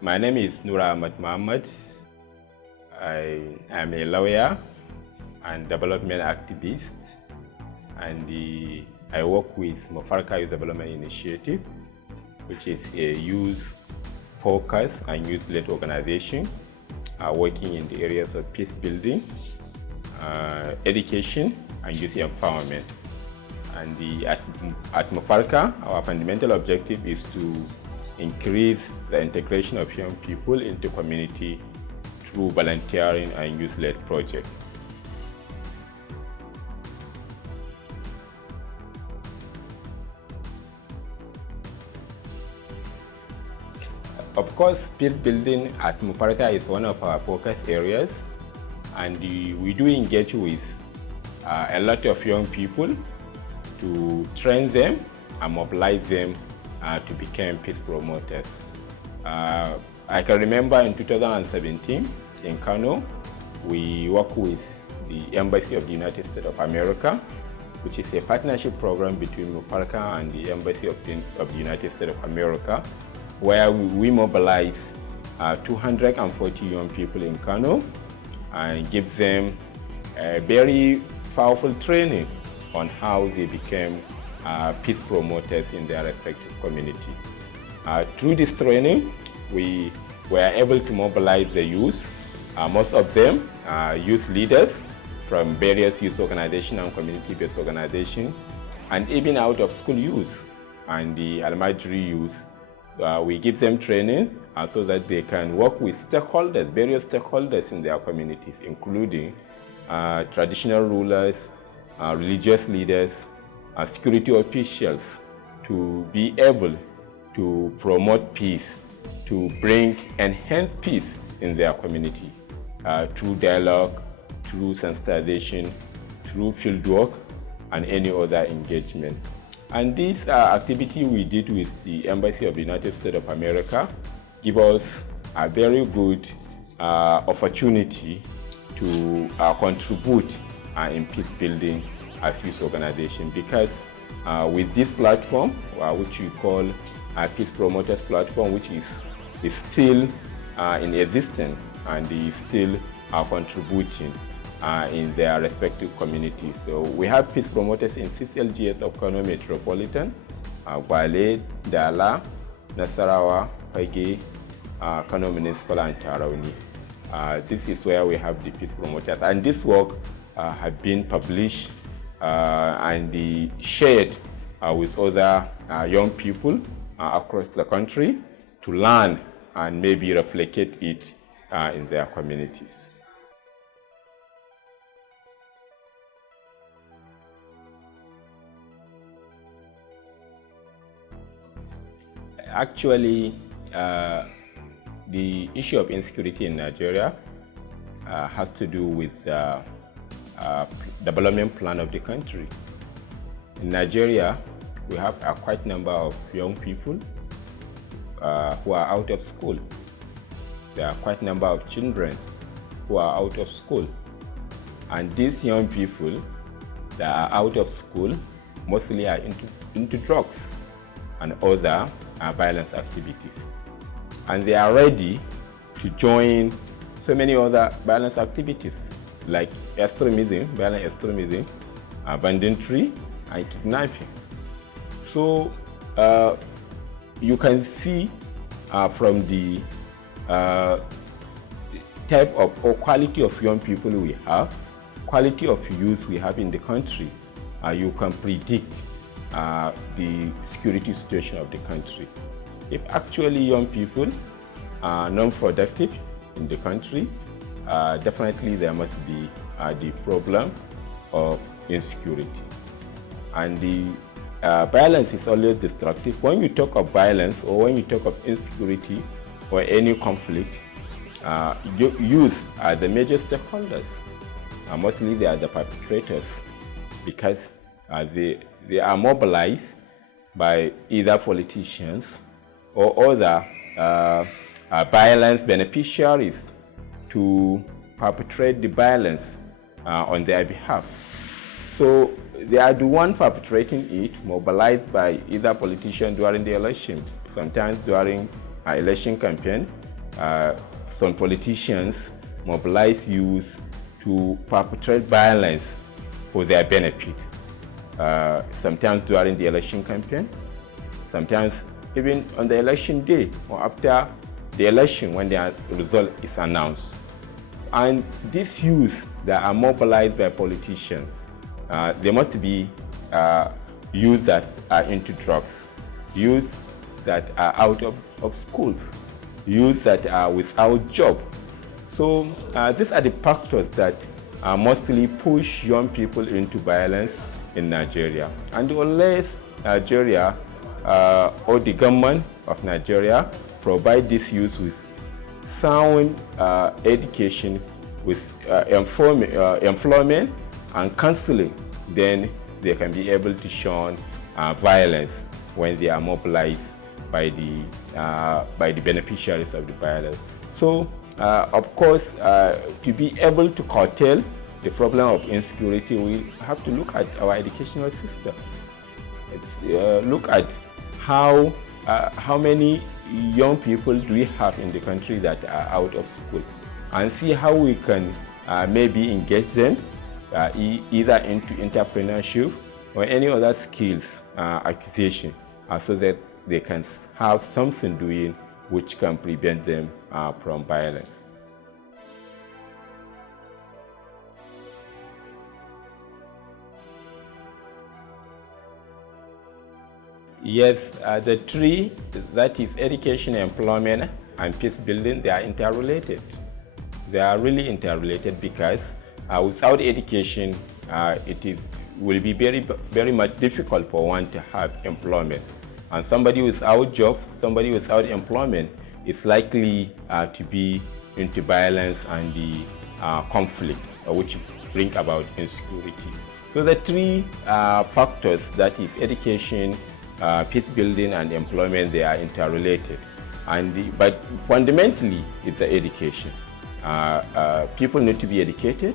My name is Ahmed Muhammad. I am a lawyer and development activist, and I work with Mufarka Youth Development Initiative, which is a youth-focused and youth-led organization working in the areas of peace building, education, and youth empowerment. And at Mufarka, our fundamental objective is to increase the integration of young people into community through volunteering and youth-led projects. Of course, peace building at Mufarka is one of our focus areas, and we do engage with a lot of young people to train them and mobilize them to become peace promoters. I can remember in 2017 in Kano, we worked with the Embassy of the United States of America, which is a partnership program between Mufarka and the Embassy of the United States of America, where we mobilize 240 young people in Kano and give them a very powerful training on how they became peace promoters in their respective community. Through this training, we were able to mobilize the youth. Most of them are youth leaders from various youth organizations and community-based organizations, and even out of school youth and the Almajiri youth. We give them training so that they can work with stakeholders, various stakeholders in their communities, including traditional rulers, religious leaders, security officials, to be able to promote peace, to bring enhanced peace in their community through dialogue, through sensitization, through fieldwork, and any other engagement. And this activity we did with the Embassy of the United States of America give us a very good opportunity to contribute in peace building as youth organization, because with this platform, which we call a Peace Promoters Platform, which is still in existence and is still contributing in their respective communities. So we have peace promoters in 6 LGS of Kano Metropolitan, Gwale, Dala, Nasarawa, Fage, Kano Municipal, and Tarauni. This is where we have the peace promoters, and this work have been published and shared with other young people across the country to learn and maybe replicate it in their communities. Actually, the issue of insecurity in Nigeria has to do with the development plan of the country. In Nigeria, we have a quite number of young people who are out of school. There are quite a number of children who are out of school. And these young people that are out of school mostly are into drugs and other violence activities. And they are ready to join so many other violence activities like extremism, violent extremism, banditry, and kidnapping. So you can see from the type of or quality of young people we have, quality of youth we have in the country, you can predict the security situation of the country. If actually young people are non-productive in the country, definitely there must be the problem of insecurity. And the violence is always destructive. When you talk of violence or when you talk of insecurity or any conflict, youth are the major stakeholders. Mostly they are the perpetrators, because they are mobilized by either politicians or other violence beneficiaries to perpetrate the violence on their behalf. So they are the one perpetrating it, mobilized by either politician during the election, sometimes during election campaign, some politicians mobilize youth to perpetrate violence for their benefit. Sometimes during the election campaign, sometimes even on the election day or after the election when the result is announced. And these youth that are mobilized by politicians, they must be youth that are into drugs, youth that are out of schools, youth that are without job. So these are the factors that mostly push young people into violence in Nigeria. And unless Nigeria or the government of Nigeria provide these youth with sound education, with employment and counseling, then they can be able to shun violence when they are mobilized by the beneficiaries of the violence. So, of course, to be able to curtail the problem of insecurity, we have to look at our educational system. It's look at how many young people do we have in the country that are out of school, and see how we can maybe engage them either into entrepreneurship or any other skills acquisition, so that they can have something doing which can prevent them from violence. Yes, the three, that is education, employment, and peace building, they are interrelated. They are really interrelated because without education, will be very much difficult for one to have employment. And somebody without job, somebody without employment is likely to be into violence and the conflict, which bring about insecurity. So the three factors, that is education, peace building, and employment, they are interrelated. But fundamentally, it's the education. People need to be educated,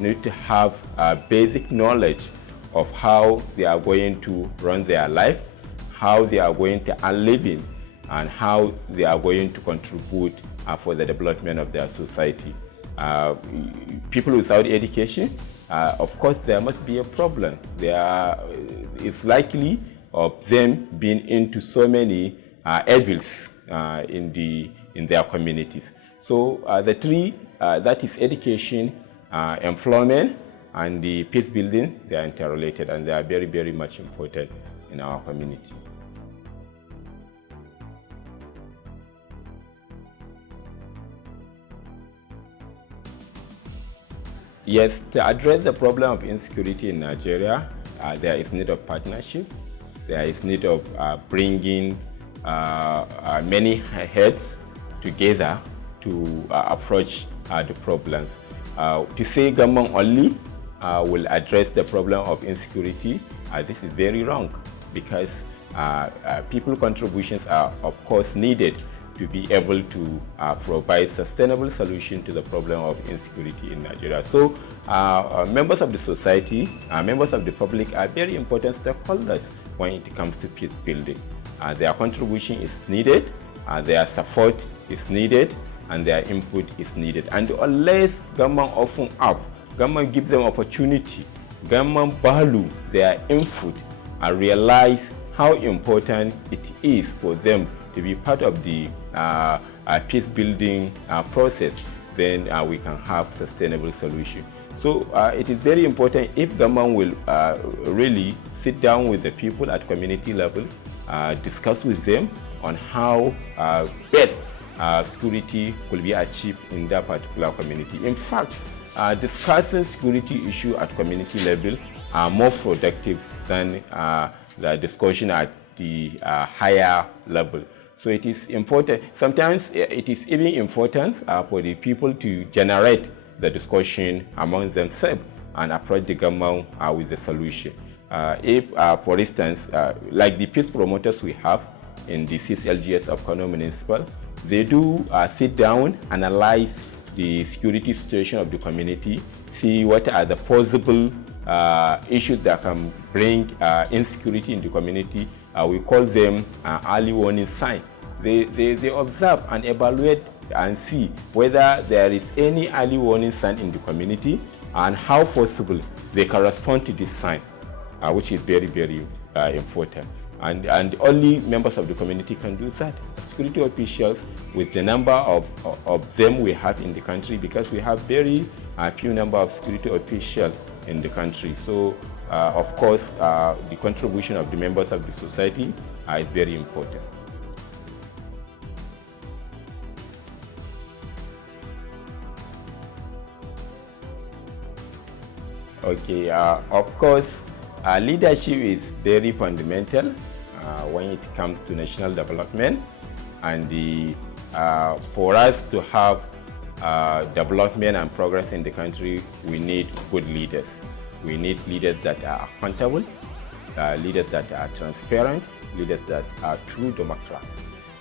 need to have basic knowledge of how they are going to run their life, how they are going to earn living, and how they are going to contribute for the development of their society. People without education, of course, there must be a problem. It's likely of them being into so many evils in their communities. So the three, that is education, employment, and the peace building, they are interrelated, and they are very, very much important in our community. Yes, to address the problem of insecurity in Nigeria, there is need of partnership. There is need of bringing many heads together to approach the problems. To say government only will address the problem of insecurity, this is very wrong, because people contributions are of course needed to be able to provide sustainable solution to the problem of insecurity in Nigeria. So members of the society, members of the public are very important stakeholders when it comes to peace building. Their contribution is needed, their support is needed, and their input is needed. And unless government open up, government give them opportunity, government value their input and realize how important it is for them to be part of the peace building process, then we can have sustainable solution. So it is very important if government will really sit down with the people at community level, discuss with them on how best security will be achieved in that particular community. In fact, discussing security issue at community level are more productive than the discussion at the higher level. So it is important. Sometimes it is even important for the people to generate the discussion among themselves and approach the government with the solution. If, for instance, like the peace promoters we have in the CSLGS of Kano Municipal, they do sit down, analyze the security situation of the community, see what are the possible issues that can bring insecurity in the community. We call them early warning signs. they observe and evaluate and see whether there is any early warning sign in the community and how possible they can respond to this sign, which is very, very important. And only members of the community can do that. Security officials, with the number of them we have in the country, because we have very few number of security officials in the country. So, of course, the contribution of the members of the society is very important. Okay, of course, leadership is very fundamental when it comes to national development, and for us to have development and progress in the country, we need good leaders. We need leaders that are accountable, leaders that are transparent, leaders that are true democrats.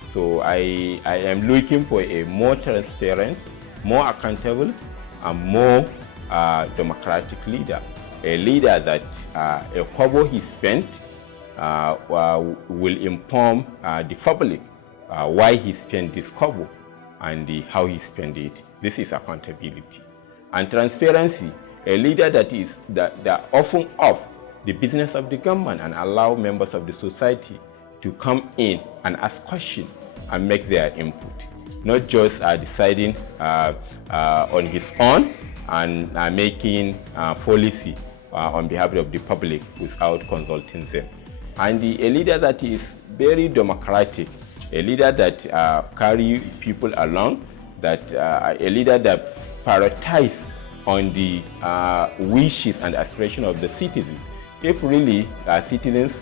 So I am looking for a more transparent, more accountable, and more democratic leader. A leader that a kobo he spent will inform the public why he spent this kobo and how he spent it. This is accountability. And transparency, a leader that often off the business of the government and allow members of the society to come in and ask questions and make their input, not just deciding on his own and making policy on behalf of the public without consulting them. And a leader that is very democratic, a leader that carry people along, that a leader that prioritizes on the wishes and aspirations of the citizens. If really citizens,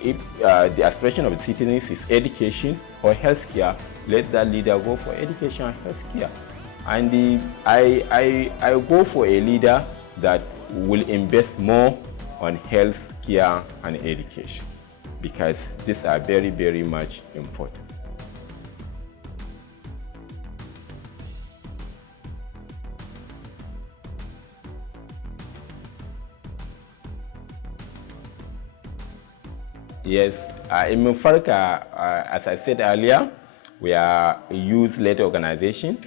if the aspiration of the citizens is education or healthcare, let that leader go for education and healthcare. And I go for a leader that will invest more on health care and education, because these are very, very much important. Yes, in Mufarka, as I said earlier, we are a youth-led organization.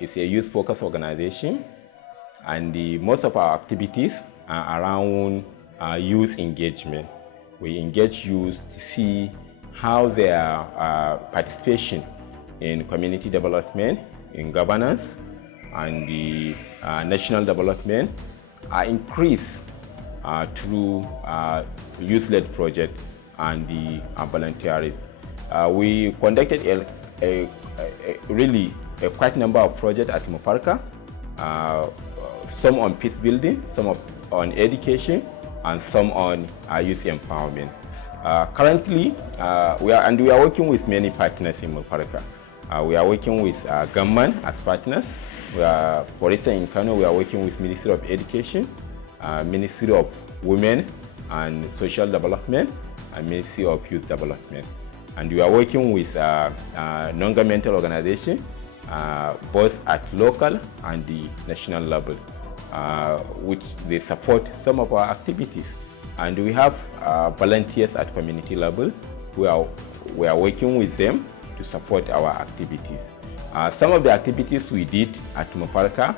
It's a youth-focused organization, and most of our activities are around youth engagement. We engage youth to see how their participation in community development, in governance, and the national development are increased through youth-led project and the volunteering. We conducted really a quite number of projects at Mufarka, some on peace building, some on education, and some on youth empowerment. Currently, we are working with many partners in Mufarka. We are working with government as partners. For instance, in Kano, we are working with Ministry of Education, Ministry of Women and Social Development, and Ministry of Youth Development. And we are working with non-governmental organizations, both at local and the national level, which they support some of our activities. And we have volunteers at community level. We are working with them to support our activities. Some of the activities we did at Mufarka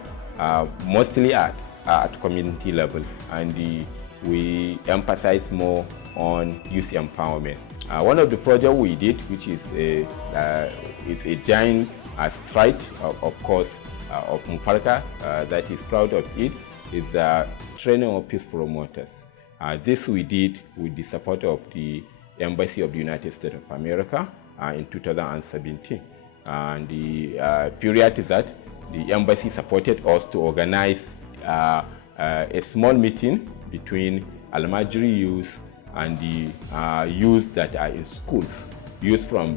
mostly at community level, and we emphasize more on youth empowerment. One of the projects we did, which is a giant stride, of course, of Mufarka, that is proud of it, is the training of peace promoters. This we did with the support of the Embassy of the United States of America in 2017. And the period is that the embassy supported us to organize a small meeting between Almajiri youth and the youth that are in schools. Youth from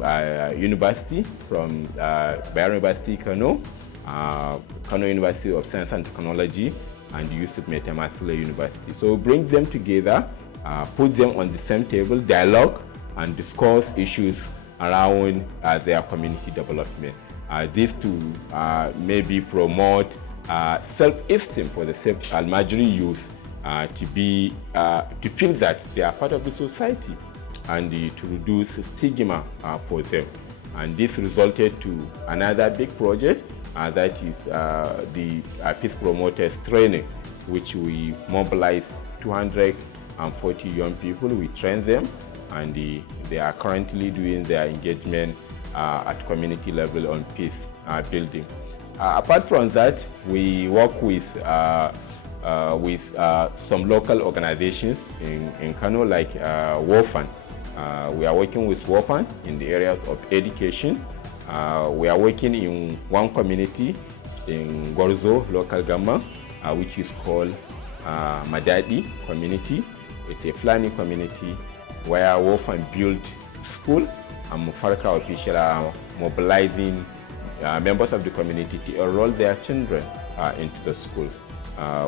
university, from Bayero University, Kano, Kano University of Science and Technology, and the youth of Metamasila University. So bring them together, put them on the same table, dialogue, and discuss issues around their community development. This to maybe promote self-esteem for the Almajiri youth, to feel that they are part of the society, and to reduce stigma for them. And this resulted to another big project, that is the peace promoters training, which we mobilized 240 young people. We trained them, and they are currently doing their engagement at community level on peace building. Apart from that, we work with some local organizations in Kano, like WOFAN. We are working with WOFAN in the areas of education. We are working in one community in Gorzo local government, which is called Madadi community. It's a Fulani community where WOFAN built school, and Mufarka officials are mobilizing members of the community to enroll their children into the schools.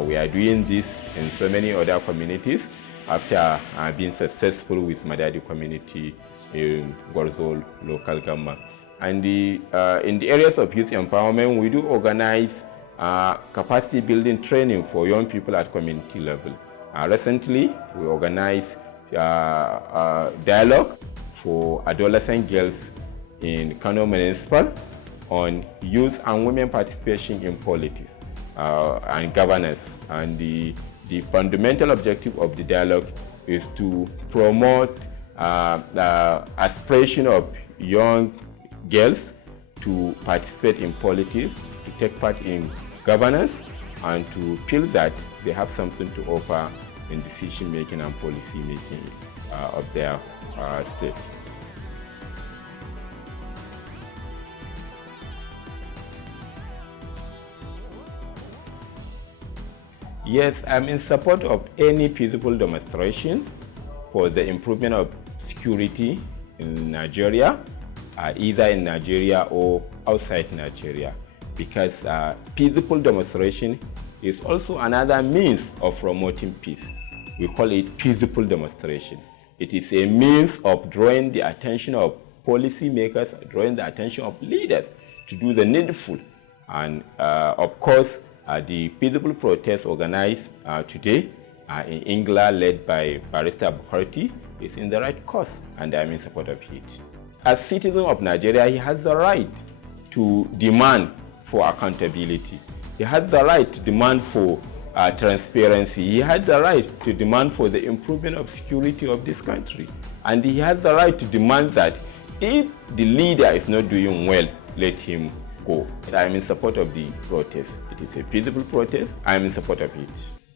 We are doing this in so many other communities after being successful with Madadi community in Gorzo local government. And in the areas of youth empowerment, we do organize capacity building training for young people at community level. Recently, we organized dialogue for adolescent girls in Kano Municipal on youth and women participation in politics and governance. And the fundamental objective of the dialogue is to promote the aspiration of young girls to participate in politics, to take part in governance, and to feel that they have something to offer in decision making and policy making of their state. Yes, I'm in support of any peaceful demonstration for the improvement of security in Nigeria, either in Nigeria or outside Nigeria, because peaceful demonstration is also another means of promoting peace. We call it peaceful demonstration. It is a means of drawing the attention of policymakers, drawing the attention of leaders to do the needful. And of course, the peaceful protest organized today in England, led by Barrister Ahmed of Mufarka, is in the right cause, and I'm in support of it. As citizen of Nigeria, he has the right to demand for accountability. He has the right to demand for transparency. He has the right to demand for the improvement of security of this country. And he has the right to demand that if the leader is not doing well, let him go. I am in support of the protest. It is a peaceful protest. I am in support of it.